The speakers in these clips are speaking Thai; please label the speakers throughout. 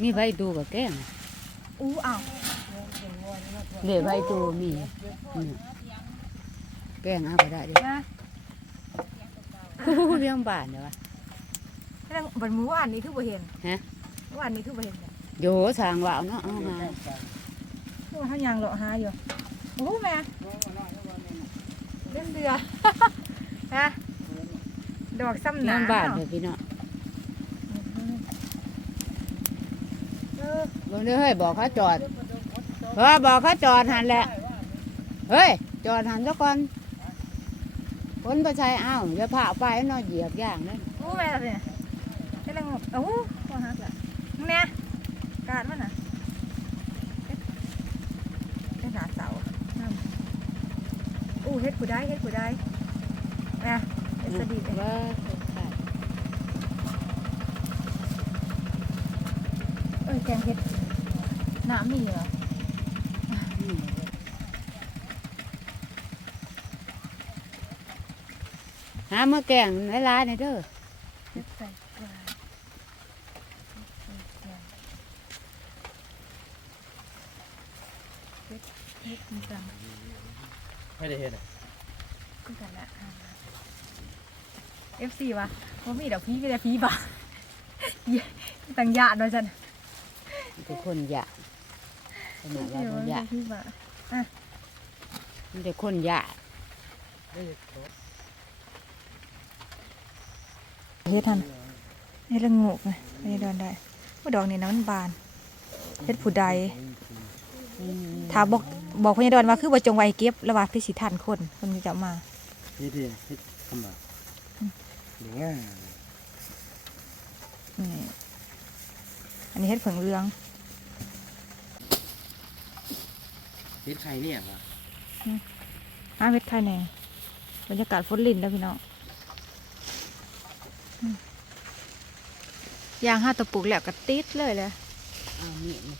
Speaker 1: มมี
Speaker 2: ไฟตูกับแกง
Speaker 1: อู้อ้าว
Speaker 2: เดี๋ยวไฟตูมีนี่แกงเอาก็ได้เดิ
Speaker 1: นะ
Speaker 2: เรื่องบ้านเดี๋ยววะ
Speaker 1: เรื่องบันหมูอันนี้คือบ่เห็น
Speaker 2: ฮะ
Speaker 1: เมื่อวานนี้คือบ่เห็นเนี่ย
Speaker 2: โยสร้างว่าวเนาะเอามา
Speaker 1: คือว่าเฮายังเลาะหาอยู่โอ้แม่เล่นเรือฮะดอกซ้ำห
Speaker 2: เรื่
Speaker 1: นา
Speaker 2: องบ้านเดี๋ยวพี่เนาะ
Speaker 1: เออ
Speaker 2: เบิ่งเด้อเฮ้ยบอกเขาจอดเออบอกเขาจอดหันแหละ เฮ้ย จอดหันซะก่อนคนประชัยอ้าวอย่าพาไปเนาะเหยียบย่างนั่น
Speaker 1: โอ้แม่เนี่ยเฮ็ดละงบโอ้บ่ฮักล่ะแม่กาดมันน่ะเฮ็ดเฮ็ดหน้าเสาน้ำอู้เฮ็ดผู้ใดเฮ็ดผู้ใดแม่เฮ็ดสะดีเลย
Speaker 2: ว่า
Speaker 1: เอ้ยแกงเฮ็ด น้ำมีเหรอ
Speaker 2: หามาแกงหลายๆนี่เด้อ
Speaker 1: เฮ็ดใส่ปลาเฮ็ดเฮ็ดมีกัน
Speaker 3: ไม่ได้เห็นอะ
Speaker 1: คือกันละเอฟซีวะว่ามีดอกพีไม่ได้พีบ่ะเหี้ยต่างญาติเนาะจัน
Speaker 2: เป็นคนอยาก ขนาดว่า
Speaker 1: เดี๋ยว
Speaker 2: คน
Speaker 1: มัน
Speaker 2: อยาก
Speaker 1: พีบ่ะ
Speaker 2: มันเป็นคนอยาก
Speaker 1: เฮ็ดทันเฮ็ดละงกไงไม่ได้ดอนได้ว่าดอกนี่นะมันบานเฮ็ดผู้ใดถ้าบอกบอกพญาดอนว่าคือบ่จงไว้เก็บแล้วว่าคือสิทันคนคนจะมา
Speaker 3: เฮ็ดดิเฮ็ดทำไมเดี๋ยวง่าย
Speaker 1: นี่อันนี้เฮ็ดเผิงเรือง
Speaker 3: เฮ็ ดใครเนี่ยวะ
Speaker 1: ห้าเม็ดไข่แหนงบรรยากาศฝนลินแล้วพี่น้องอืมยางห้าตะปลูกแล้วก็ติดเลยเลย
Speaker 2: อ้าวนี่นี่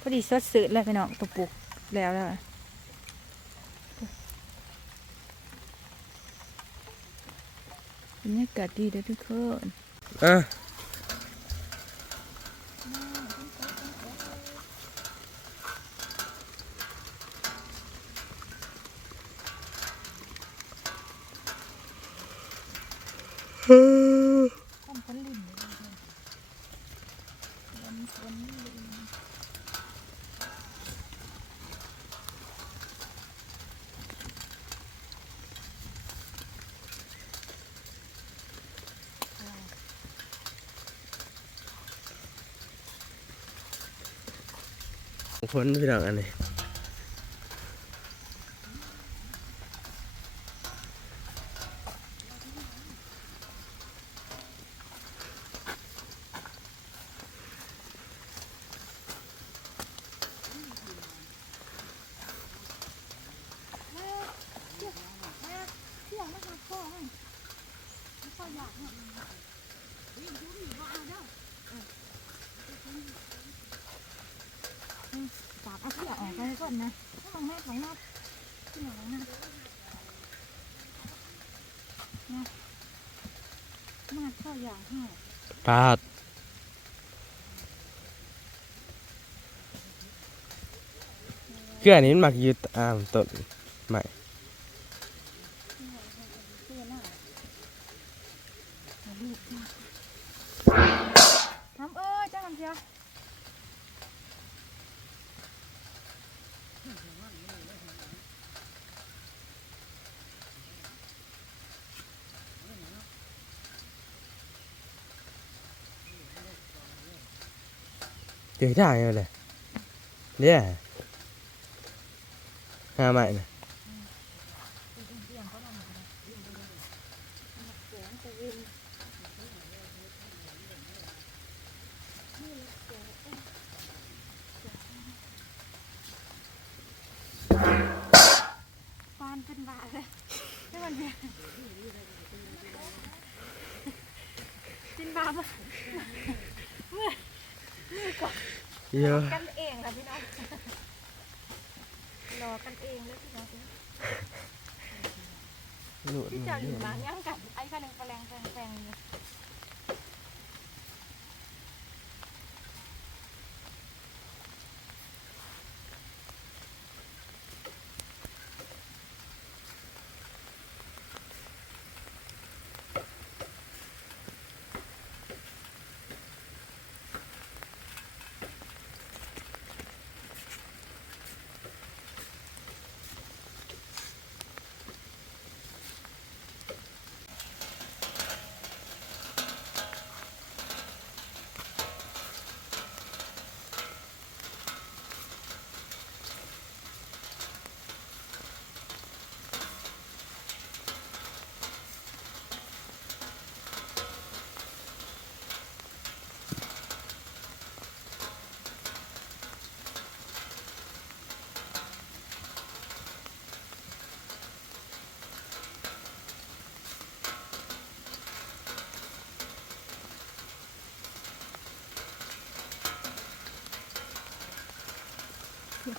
Speaker 1: พอดีสดสื่อเลยพี่น้องตะปลูกแล้วแล้วบรรยากาศดีเด้อทุกคน
Speaker 3: อะ คนพี่น้องอันนี้
Speaker 1: ปากเอาเสียออกไปก่อนนะลองแม่ลองแม่ที่หนนะนะ มาข้าวอย่างห้า
Speaker 3: ปาดเกืออันนี้มันมักยืดอ่ามต้นใหม่
Speaker 1: ทำเอ้ยจ้าทำเชียว
Speaker 3: เจอได้ยังเลยเนี่ยหาใหม่นะ
Speaker 1: ปาน เป็นบาเลยให้มันเบียเป็นบาปะ
Speaker 3: เยอะ
Speaker 1: กันเองค่ะพี่น้องอกันเองแล้วพี่น้อง
Speaker 3: หลุด
Speaker 1: ที่
Speaker 3: มา
Speaker 1: เจ้าอยู่
Speaker 3: เรื่อย
Speaker 1: บ้านย่างกันไอ้คันหนึ่งแปลงแปลงแปลง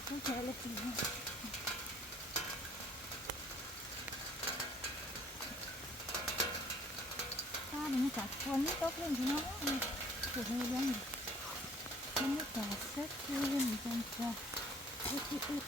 Speaker 1: ตองใช้กินนะถ้าหนึ่งจัดคนไม่ตกเล่นพี่น้องถูกไม่เรื่องมันไม่จัดสักคืนจังจ้ะอึดอึด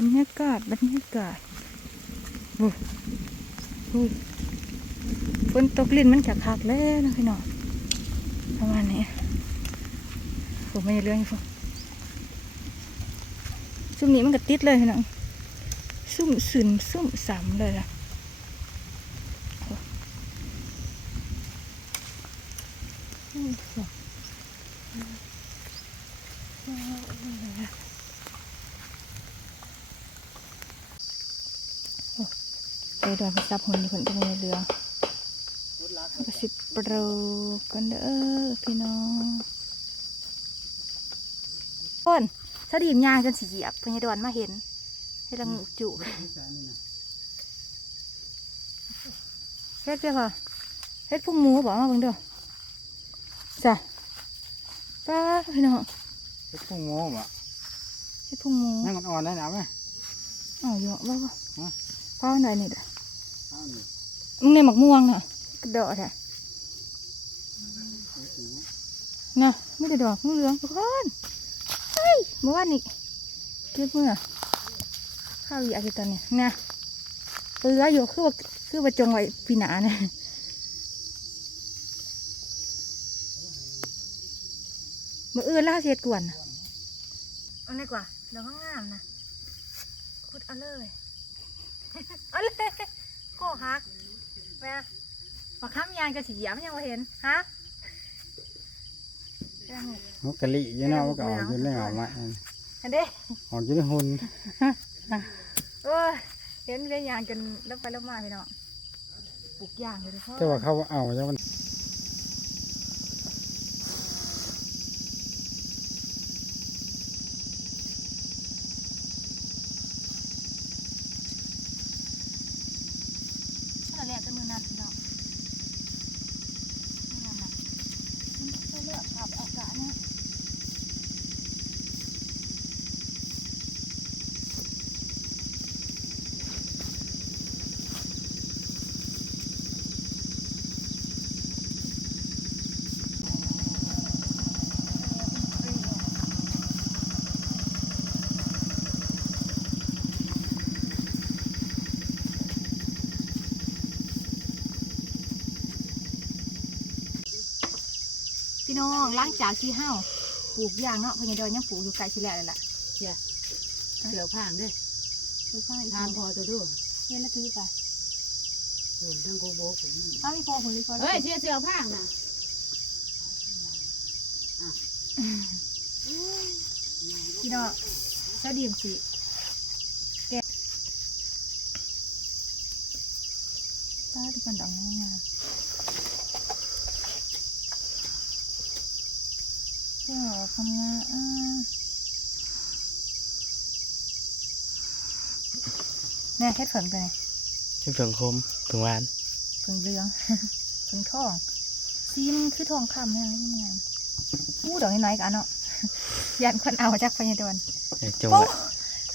Speaker 1: รรยากาศบรรยากาศโอ้โฝนตกลิ้นมันจะคักแล้วนะพี่น้องประมาณนี้ผมไม่เรื่องพวกซุ่มนี้มันก็ติดเลยพี่น้องซุ่มสึนซุ่มสามเลยล่ะโอ้อืมสอง ไปดอนไปซับหุ่นอยู่คนก็ไม่ได้เรื่องแล้วก็สิโปรกันเด้อพี่น้องคนสดีมยางจนสีเหยียบพญดอนมาเห็น ให้ละงูจุเฮ็ดเจ้าค่ะเฮ็ดพุ่งหมูบอกมาเบิ่งเด้อจ้ะป้าพี่น้อง
Speaker 4: เฮ็ดพุ่งโม่บ่
Speaker 1: เฮ็ดพุ่งหมู
Speaker 4: ยังมันอ่อนได้หนาไหม
Speaker 1: อ๋อเยอะบ้า
Speaker 4: ฮะ
Speaker 1: ป้าไหนนี่เด้อ
Speaker 4: อ้าวนี่
Speaker 1: มึงในหมักม่วงน่ะกระโดดแท้นะไม่ได้ดอกมึงเหลืองทุกคนเฮ้ยเมื่อวานนี่เก็บเมื่อข้าวอีอาทิตย์ตอนนี้นะเปลืออยู่คือว่าคือว่าจงไว้ปีหนาเนี่ยมื่ออื่นล่าเสียดกวนน่ะเอาไหนกว่าดอกงามๆนะคุดเอาเลยเอาเลยโก้ฮักแม่มาค้ำยางจะสีเหยียบยังมาเห็นฮะยังไง
Speaker 4: มุกกะลิอยู่เนาะมันก็ออกอยู่ในหอมไม้
Speaker 1: อันเด้
Speaker 4: หอนกินได้หุ่น
Speaker 1: โอ้ยเห็นเรียนยางกันแล้วไปแล้วมาพี่น้องปลูกยางเลยทุกคน
Speaker 4: แต่ว่าเขาเอาจังมัน
Speaker 1: เราเรียกกันมือนันพี่น้องมือนันนะเราเลือกขับอากาศเนี่ยพี่ น้องล้างจากที่ห้าวปลูกยางเนาะพญาดอยยังปลูกอยู่ไกลที่แรกเลยล่ะ
Speaker 2: เสือผ่างเด้วย
Speaker 1: ดูข้างอีก
Speaker 2: ทานพอตัวด้วย
Speaker 1: เย็นแล้วถือไป
Speaker 2: ผมทั้งโกโบผม
Speaker 1: ถ้ามีพอผมรีพอ
Speaker 2: เฮ้ยเสือเสือผ่างนะ
Speaker 1: พี่น้องเสดีมสิแกตาที่กันดอกงาม ๆก็ทำงานอ่าแน่เฮ็ดเผิงไปไหน
Speaker 3: ที่เพิ่งคมเพิ่งหวาน
Speaker 1: เผิงเหลืองเผิงทองสีมันคือทองคำแม่งงามอู้ดอกน้อยๆกันเนาะยันคนเอาจากพญาดอน
Speaker 3: เอ้ยจง
Speaker 1: โอ้
Speaker 3: ไว้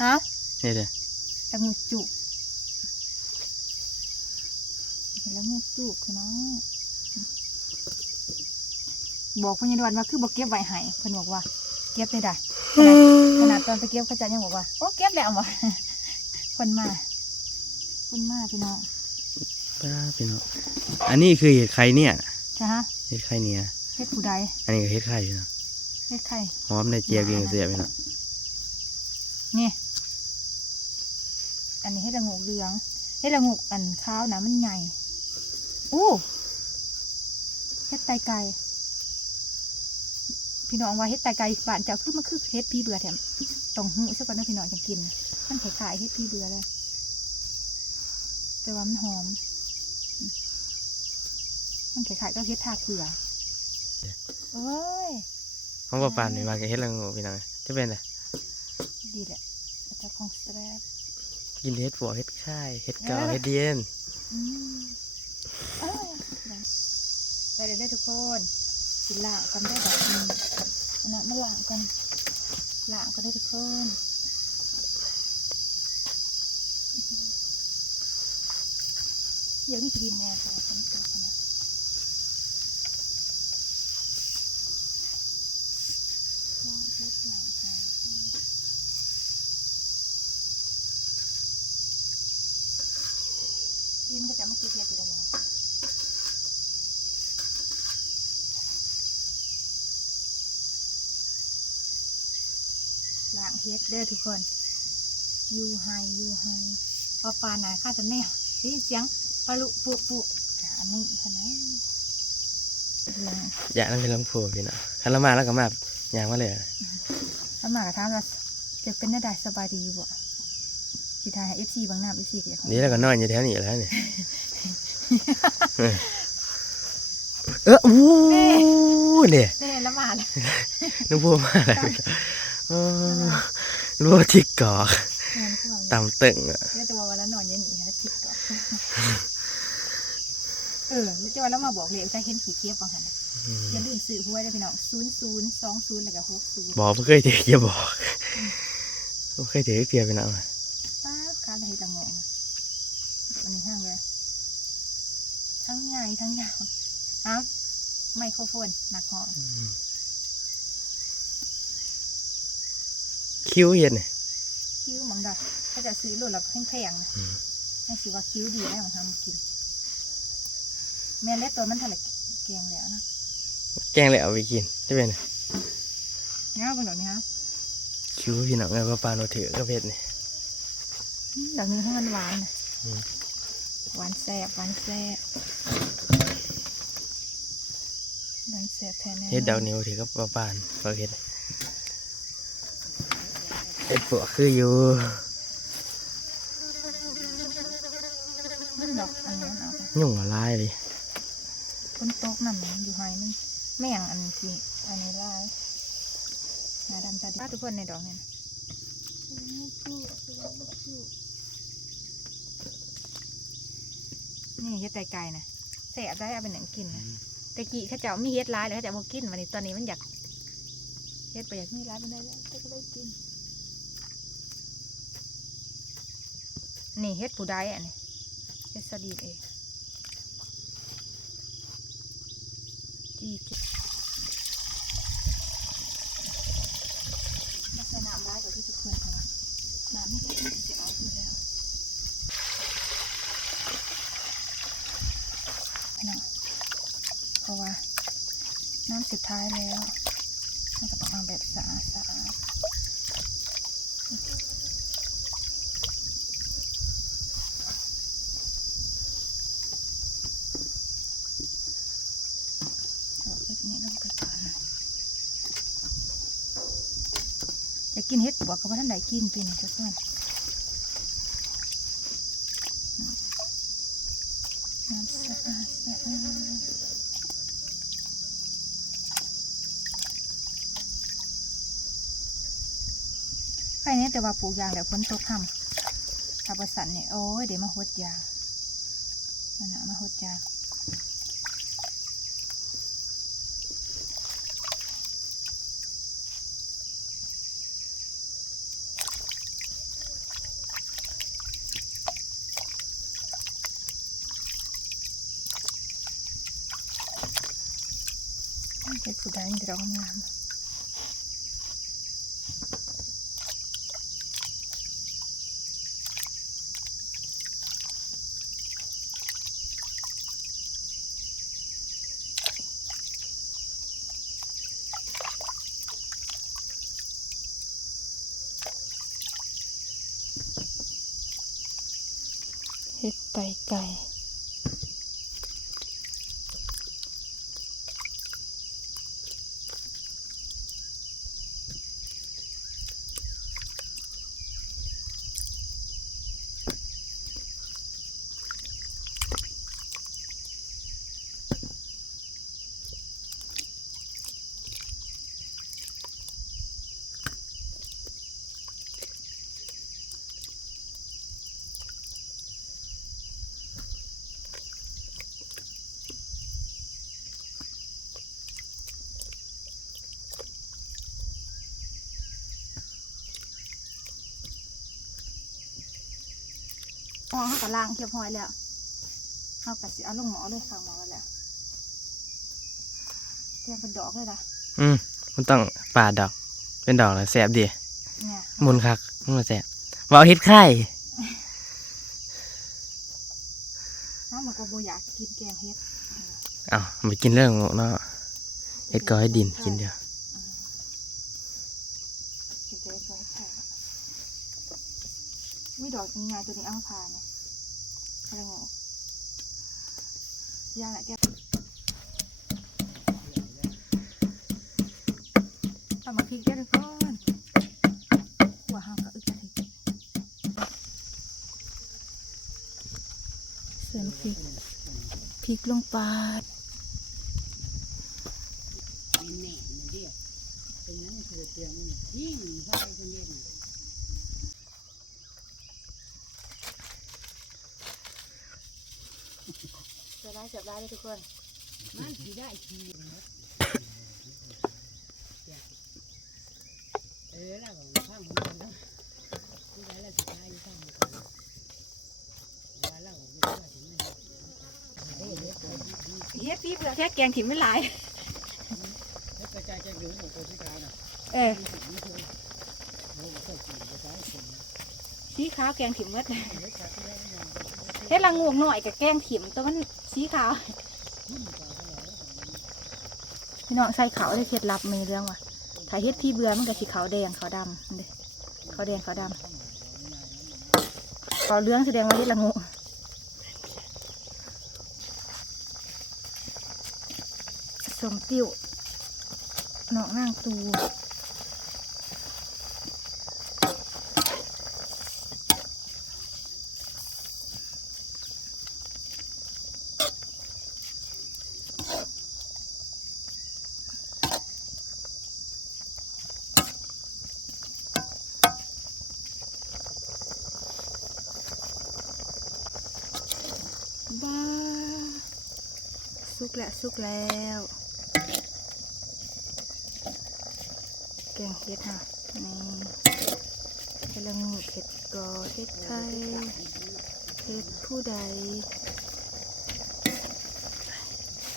Speaker 1: ฮะ
Speaker 3: นี่เด้อ
Speaker 1: จมูกจุกเห็นแล้วมูกจุกคือน้อง บอกพญาดอนว่าคือบอกเก็บไว้ให้เพิ่นบอกว่า เก็บได้ได้ขนาดขนาดตอนไปเก็บเขาจะยังบอกว่าโอ้เก็บแล้วบ่คนมาคนมาพี่น้อง
Speaker 3: ป้าพี่น้องอันนี้คือเห็ดไข่เนี่ย
Speaker 1: ใช่ฮะ
Speaker 3: เห็ดไข่เนี่ย
Speaker 1: เฮ็ดผู้ใด
Speaker 3: อันนี้ก็เห็ดไข่พี่น้อง
Speaker 1: เฮ็ดใคร
Speaker 3: หอมในเจียวกินกับเสียพี่น้อง
Speaker 1: นี่อันนี้เฮ็ดละโงกเหลืองเฮ็ดละโงกอันขาวนะมันใหญ่อู้เฮ็ดไตไก่ พี่น้องว่าเฮ็ดไตไก่บ้านเจ้าคือมันคือเฮ็ดพี่เบื่อแถมต้องหูซะก่อนเนาะพี่น้องจะกิน มันคล้ายๆเฮ็ดพี่เบื่อเลย แต่ว่ามันหอม มันคล้ายๆก็เฮ็ดทาเกลือโอ้ย
Speaker 3: ห้องปลาปานนี่มากับเห็ดละโงูพี่น้องจะเป็นไง
Speaker 1: ดีแหละเจ้าของสแตรป
Speaker 3: กินเห็ดปัวเห็ดไข่เห็ดเกาเห็ดเดียน
Speaker 1: อืมเอ้ยไปเลยได้อทุกคน กินล่างกันได้แบบนี้อันนั้นมาล่างกันล่างก็ได้ทุกคนเดี๋ยวมีกินแน่ตัวคนตัวคนนะล่างเฮ็ดล่างกันยินก็จะมาเก็บเห็ดอยู่ได้แล้วล่าง เฮ็ดเด้อทุกคนอยูไฮอยูไฮพอปลาหนาข้าจะแนวได้ยินเสียงปลาลุปุปุกะอันนี้คะนะเรื่อง
Speaker 3: อยากนั่นเป็นลำพูพี่น้องคันละมาแล้วก็มาอย่างมาเลย
Speaker 1: ถ้ามากับท่ามว่าจะเป็นได้สบายดีบ่สิทายเอฟซีบางน้ำเอฟซีกับ
Speaker 3: นี่แล้วก็นอนอยู่แถวนี้แหล้วนี่เอออู้เนี่ย
Speaker 1: เน่ละมาเลย
Speaker 3: นึกพูดมาอะไรพี่น้องเออ รู้ว่าจิกกอก
Speaker 1: งานพวกเรา
Speaker 3: ตำตึงอะ
Speaker 1: แล้วจะว่าวันละนอนอยังหนีแล้วจิกก่อนเออแล้วจะว่าแล้วมาบอกเลยจะเห็นขี่เทียบบางหันน่ะ
Speaker 3: อืม
Speaker 1: อย่าลืมซื้อหวยได้พี่น้องศูนย์ศูนย์สองศูนย์แล้วก็หกศูนย์
Speaker 3: บอกไม่เคยเจออย่าบอกไม่เคยเจอเพียพี่น้อง
Speaker 1: ป้าบค้าอะไรต่างงงอันนี้ห้างเลยทั้งใหญ่ทั้งยาวครับไมโครโฟนหนักหอ
Speaker 3: คิ้วเห็นเนี่ย
Speaker 1: คิ้วมังดักถ้าจะซื้อโลละแพงๆนะ
Speaker 3: อืม
Speaker 1: แม่สิว่าคิ้วดีได้ของทำกินแม่เล็กตัวมันเทะเลแกงแล้วนะ
Speaker 3: แกงเลยเอาไปกินจะเป็นไง
Speaker 1: เงาเป็นแบบนี้ฮะ
Speaker 3: คิ้วพี่น้องไงว่าปลาโนถือก็เผ็ดนี่
Speaker 1: อืมดอกนี้ให้มันหวานนะ
Speaker 3: อืม
Speaker 1: หวานแซ่บหวานแซ่บหวานแซ่บแท้แน่
Speaker 3: เฮ็ดดาวนิ้วถือก็ปลาปานปลาเผ็ด เอ็ดปวกคืออยู่
Speaker 1: มันดอกอันนั้นเอาไป
Speaker 3: ยุ่งอะไรเลย
Speaker 1: คนโต๊ะนั่นมันอยู่ไฮมันแม่งอันนี้สิอันนี้ลายหาดำตาดีทุกคนในดอกเนี่ยนะนี่เฮ็ดไก่ๆนะแสบได้เอาเป็นหนังกินนะต่กี้เข้าเจ้ามีเฮ็ดร้ายเลยเข้าเจ้าบ่กินวันนี้ตอนนี้มันอยากเฮ็ดไปอยากมีร้ายมันได้แล้วก็ได้กิน นี่เฮ็ดผู้ใดอันนี้เฮ็ดสดีเองจีจีลักษณะร้ายกว่าที่ทุกคนเขาว่าน้ำนี่ก็ต้องเสียเอาอยู่แล้วนะเพราะว่าน้ำสุดท้ายแล้วมันก็ต้องเอาแบบสะอาดสะอาด เอาเห็ดนี้ลงไปก่อนจะกินเห็ด บวกกับว่าท่านใดกินปีนี้ทุกคนน้ำสะอาดสะอาดใครเนี่ยแต่ว่าปลูกยางแล้วฝนตกทำถ้าประสันเนี่ยโอ้ยเดี๋ยวมาหดยางนั่นนะมาหดยาง เฮ็ดผู้ ใดมันจะร้องงามเฮ็ดไตไก่ อ๋อเขาก็ล้างเรียบร้อยแล้วเขาก็สิเอาลงหมอเลยข้างหมอไว้แล้วเตรียมเป็นดอกเลยล่ะ
Speaker 3: อืมมันต้องปาดดอก เป็นดอกแล้วแสบดี
Speaker 1: เนี่ย
Speaker 3: มุนคักมันมาแสบว่าเอาเฮ็ดไข่
Speaker 1: น้องมันก็บ่อยากกินแกงเฮ็ด
Speaker 3: เอาไปกินเรื่องเนาะเฮ็ดก็ให้ดินกินเดียว
Speaker 1: กินเจ๊ก็ให้แข็ง วิดอกยังไงตัวนี้เอามาผ่านะอะไรงงยาแหละแกทำมาพริกแกทุกคนหัวห้ามก็อึดกระทิเสริมพริกพริกลงไปาเสียร้ายเสียร้ายเลยทุกคนเฮ็ดพี่เผื่อแค่แกงถิ่มไม่หลายเออสีขาวแกงถิ่มเมดเฮ็ดละงวงหน่อยกับแกงถิ่มตัวมัน สีขาวพี่น้องใส่ขาวได้เคล็ดลับมีเรื่องว่ะถ้าเฮ็ดพี่เบื่อมันก็สีขาวแดงขาวดำเด้ขาวแดงขาวดำขาวเหลืองแสดงว่าเฮ็ดละงูสมติวน้องนางตู สุกแล้วสุกแล้ว แกงเห็ดค่ะนี่เห็ดละงูเห็ดกอเห็ดไข่เห็ดผู้ใด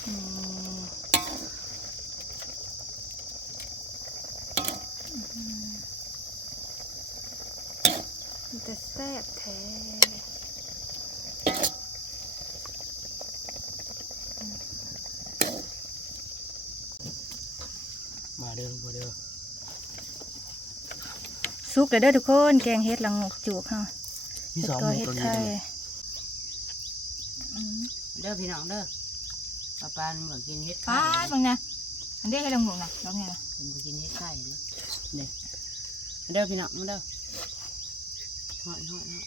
Speaker 1: อืมมันจะแซ่บแท้
Speaker 3: มาเด้อมาเด้อ
Speaker 1: สุกแล้วเด้อทุกคนแกงเห็ดละงูจุกค่ะ
Speaker 3: มี
Speaker 1: เห็ด
Speaker 3: สอง
Speaker 1: กอ
Speaker 3: หม
Speaker 1: เห็ด
Speaker 3: ตรงนี้
Speaker 1: ไข่
Speaker 3: ด้วย
Speaker 1: อืม
Speaker 2: เด้อพี่น้องเด้อปลาปานบ่กินเฮ็ด
Speaker 1: ป้า
Speaker 2: ไข่
Speaker 1: ดบังนะอันเด้ให้ละงูนะแล้วไงนะ
Speaker 2: เพิ่นบ่กินเฮ็ดไข่เด้อเด้อเด้อพี่น้องมาเด้อฮอดฮอดฮอด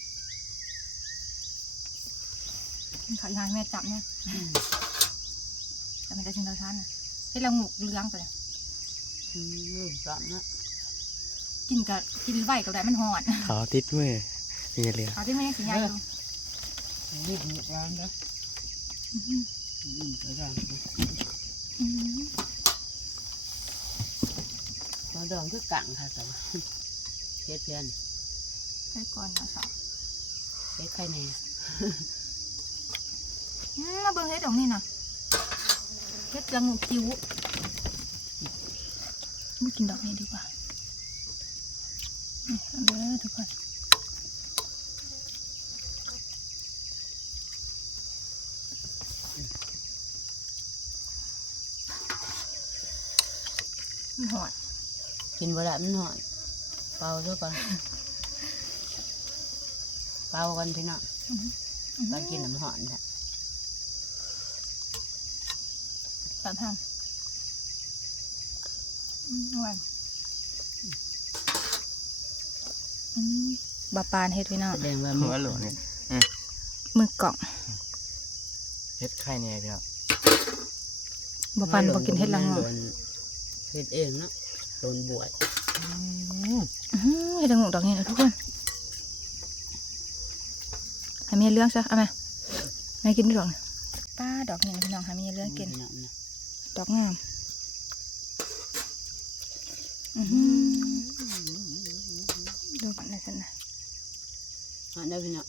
Speaker 1: ขายหายแม่จับเนี่ย
Speaker 2: อืม
Speaker 1: แต่มันจะชิมเราชั้นน่ะให้ละงูเหลืองไปเลย
Speaker 2: อืมสามนะ
Speaker 1: กินกับกินไหวกับได้มันหอด
Speaker 3: ขาวติดมือมีเหลือ
Speaker 1: เอาที่มันยังสีใหญ่อยู่
Speaker 2: นี่มีร้านเด้ออืมไปร้านเด้อ
Speaker 1: อืม
Speaker 2: เราดองคือกังค่ะแต่ว่าเฮ็ดเพียน
Speaker 1: ให้ก่อนนะสาว
Speaker 2: เฮ็ดไข่แน่
Speaker 1: อืมมาเบิ่งเฮ็ดดอกนี่นะเฮ็ดละงูจิ๋ว ไม่กินดอกนี้ดีกว่านี่เอาเด้อทุกคนมันหอด
Speaker 2: กินบ่ได้มันหอนเป่าซะก่อนเป่ากันพี่น้องตอนกินน้ำหอนค่ะ
Speaker 1: สามทาง อืมอร่อยอืมบาปานเฮ็ดไว้เนาะ
Speaker 2: แสดงว่า
Speaker 3: หัวหลวงเนี่ย
Speaker 1: มือกล่อง
Speaker 3: เฮ็ดไข่เนี่ยพี่น้อง
Speaker 1: บาปานบ่กินเฮ็ดละงอ
Speaker 2: โนเฮ็ดเองเนาะโดนบวช
Speaker 1: อื้อหือเฮ็ดละงอดอกนี้นะทุกคนให้มีเรื่องซะเอาไหมแม่กินด้วยดอกนะป้าดอกนี้นะพี่น้องให้มีเรื่องกิน
Speaker 2: พี่น้องนะ
Speaker 1: ดอกงามอือหือ ดอกอะไรกันนะ
Speaker 2: หอนได้พี่น้อง